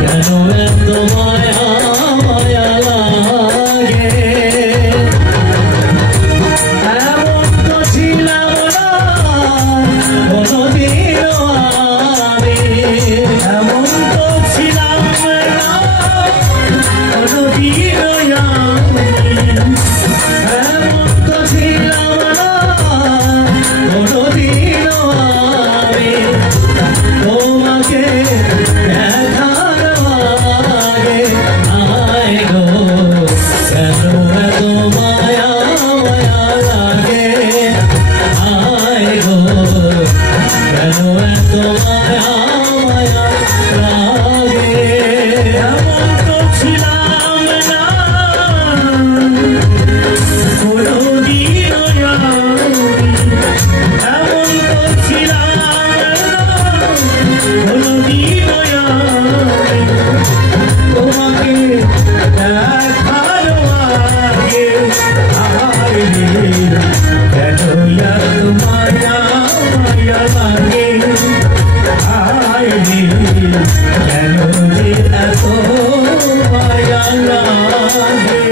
কেন এত মায়া মায়া লাগে এমন তো ছিলাম না কোনোদিনও আমি এমন তো ছিলাম না কোনোদিনও আমি এমন তো ছিলাম না কোনোদিনও আমি তোমাকে দেখার আগে আয় গো কেন এত মায়া মায়া লাগে আয় গো কেন এত মায়া মায়া লাগে এমন তো ছিলাম না কোনোদিনও আমি এমন তো ছিলাম না কোনোদিনও আমি তোমাকে দেখার আগে আয় রে কেন এত মায়া মায়া লাগে আয় রে কেন রে এত মায়া লাগে